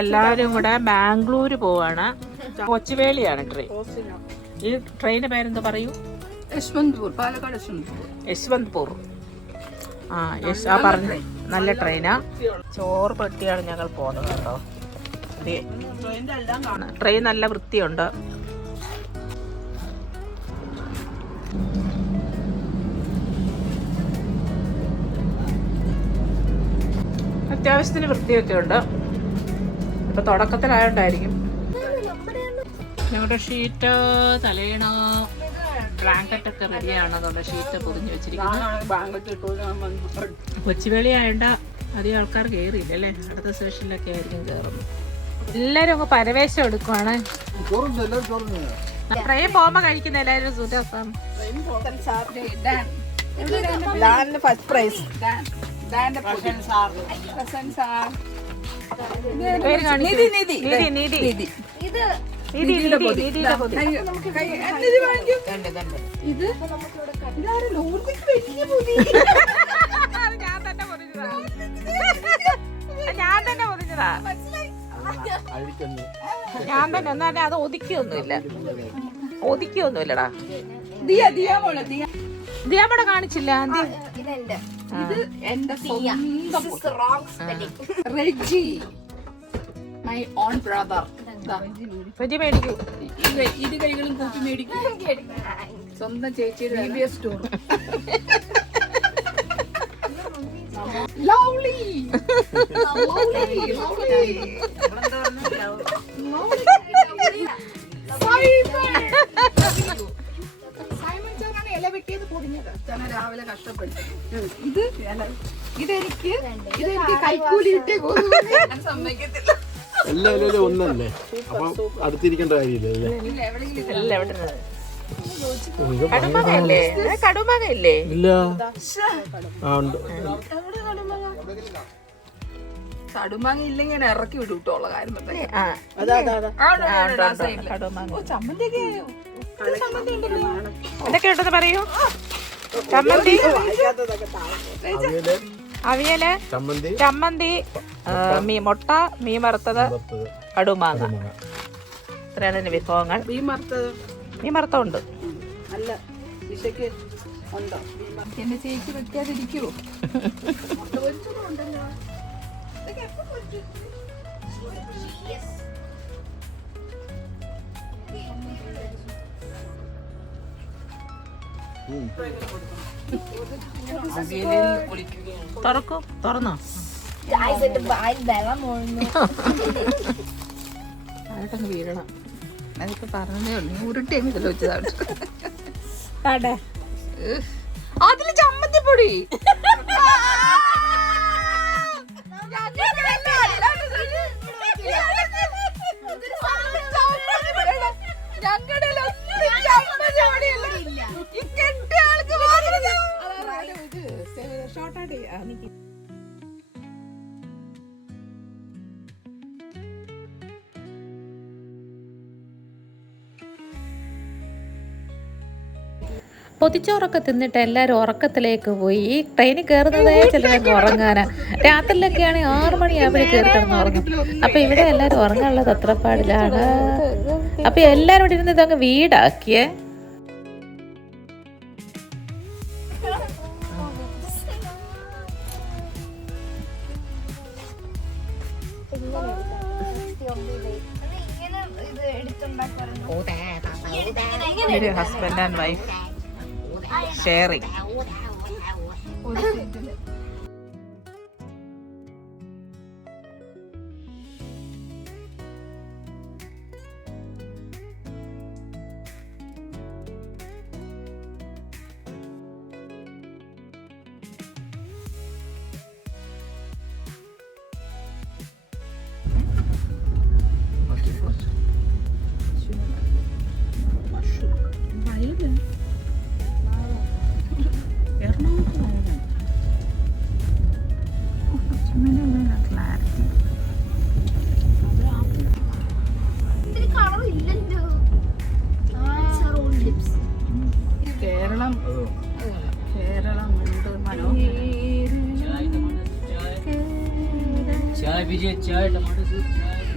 എല്ലാവരും കൂടെ ബാംഗ്ലൂർ പോവാണ്. കൊച്ചുവേളിയാണ് ട്രെയിൻ. ഈ ട്രെയിനിന്റെ പേരെന്താ പറയൂ? യശ്വന്ത്പൂർ, പാലക്കാട് യശ്വന്ത്പൂർ. ആ പറഞ്ഞു. നല്ല ട്രെയിനാ. ചോറ് പെട്ടിയാണ് ഞങ്ങൾ പോകുന്നത് കേട്ടോ. ട്രെയിൻ നല്ല വൃത്തിയുണ്ട്. അത്യാവശ്യത്തിന് വൃത്തിയൊക്കെ ഉണ്ട്. ഇപ്പൊ തുടക്കത്തിലായോണ്ടായിരിക്കും. ഞങ്ങളുടെ ഷീറ്റ്, തലേണ, ബ്ലാങ്കറ്റ് ഒക്കെ റെഡിയാണ്. അതുകൊണ്ട് ഷീറ്റ് പൊതിഞ്ഞ് വെച്ചിരിക്കുന്നത്. കൊച്ചുവേളി ആയണ്ട അധികം ആൾക്കാർ കയറിയില്ല അല്ലേ? അടുത്ത സ്റ്റേഷനിലൊക്കെ ആയിരിക്കും കയറുന്നത്. എല്ലാരും അങ്ങ് പരവേശം എടുക്കുവാണ്. ട്രെയിൻ പോകുമ്പോ കഴിക്കുന്ന എല്ലാവരും സുരസം. പേര് കാണിച്ചു. ഞാൻ തന്നെ ഒന്നും അത് ഒതുക്കിയൊന്നുമില്ലടാ. ദിയാമോടെ കാണിച്ചില്ല. ഇരു കൈകളും കൂട്ടി മേടിക്കും. സ്വന്തം ചേച്ചിയുടെ സ്റ്റോർ. ലവ്ലി ഇല വെട്ടിയത് പൊടിഞ്ഞത് രാവിലെ കഷ്ടപ്പെട്ടു. ഇതെനിക്ക് കൈക്കൂലി ഇട്ടേ സമ്മതിക്കത്തില്ല. എല്ലാ ഇലയിലും ഒന്നല്ലേ, അപ്പൊ അടുത്തിരിക്കേണ്ട കാര്യമില്ല. കടുമാങ്ങയില്ലേ? ഇല്ല. കടുമാങ്ങ ഇല്ലെങ്കിൽ ഇറക്കി വിടൂട്ടുള്ള കാര്യം. എന്തൊക്കെ ഉണ്ടെന്ന് പറയൂ. ചമ്മന്തി, അവിയല്, ചമ്മന്തി, മുട്ട, മീൻ വറുത്തത്, കടുമാങ്ങ. ഇത്രയാണ് വിഭവങ്ങൾ. മീൻ വറുത്തമുണ്ട്. എന്നെ ചേച്ചി വെക്കാതിരിക്കുവോ? തുറന്നോ? ആയിട്ടങ്ങ് വീഴണം. അതിപ്പോ പറഞ്ഞതേ ഉള്ളൂ. ഉരുട്ടിയെങ്കിൽ ഇതിൽ വെച്ചതാണ്. അതില് ചമ്മന്തിപ്പൊടി. പൊതിച്ചോറൊക്കെ തിന്നിട്ട് എല്ലാവരും ഉറക്കത്തിലേക്ക് പോയി. ഈ ട്രെയിനിൽ കയറുന്നതേ ചിലരൊക്കെ ഉറങ്ങാനാ. രാത്രിയിലൊക്കെ ആണെങ്കിൽ 6 മണിയാകുമ്പോഴേ കയറി കിടന്ന് ഉറങ്ങും. അപ്പം ഇവിടെ എല്ലാവരും ഉറങ്ങാനുള്ള തത്രപ്പാടിലാണ്. അപ്പം എല്ലാവരും ഇവിടെ ഇരുന്ന് ഇതങ്ങ് വീടാക്കിയേ. Husband and wife sharing. चाय पीजिए, चाय, टमाटर सूप, चाय।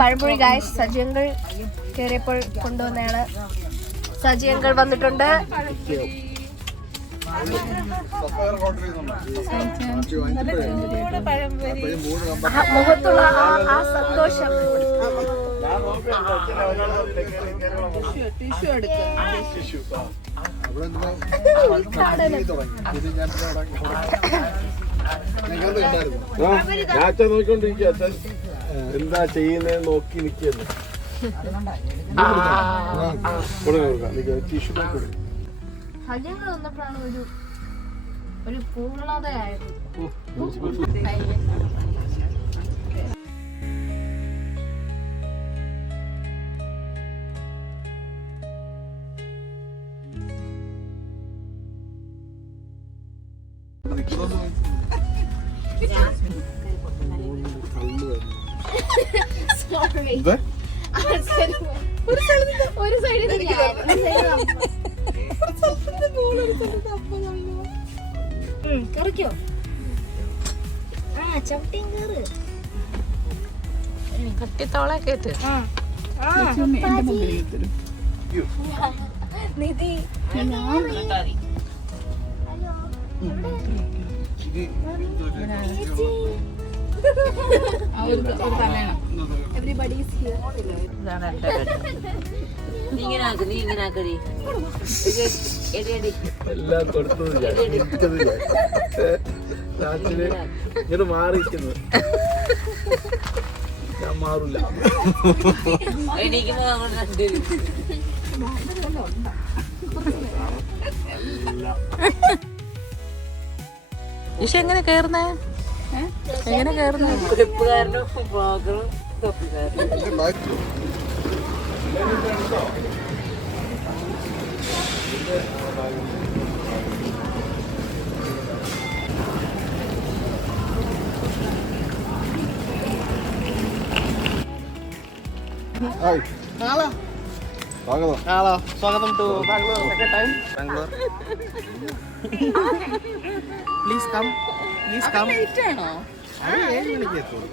പഴംപൊരി ഗായ്സ് സജിയങ്കൾ കയറിയപ്പോൾ കൊണ്ടുവന്നയാണ്. സജിയങ്കൾ വന്നിട്ടുണ്ട്. മുഖത്തുള്ള ആ സന്തോഷം. ഞാൻ നോക്കിക്കൊണ്ടിരിക്കുക എന്താ ചെയ്യുന്നത് നോക്കി നിൽക്കുന്നു. ടിഷ്യൂ കൊടുക്കാം. സജിയങ്കൾ വന്നപ്പോഴാണ് ഒരു പൂർണ്ണതയായത്. ഒരു സൈഡിൽ കറിക്കോ? ചവിട്ടിയും കയറ്. കട്ടിത്തോളെ കേട്ട് നിധി everybody is here. എല്ലാം കൊടുത്തത് ഇങ്ങനെ മാറിയിരിക്കുന്നു. ഞാൻ മാറില്ല. ഇഷ എങ്ങനെ കേറുന്നേ? എങ്ങനെ കേറുന്നേ? സ്വാഗതം to Bangalore. Second time Bangalore. Please come. 7 മണിക്ക് എത്തുള്ളൂ.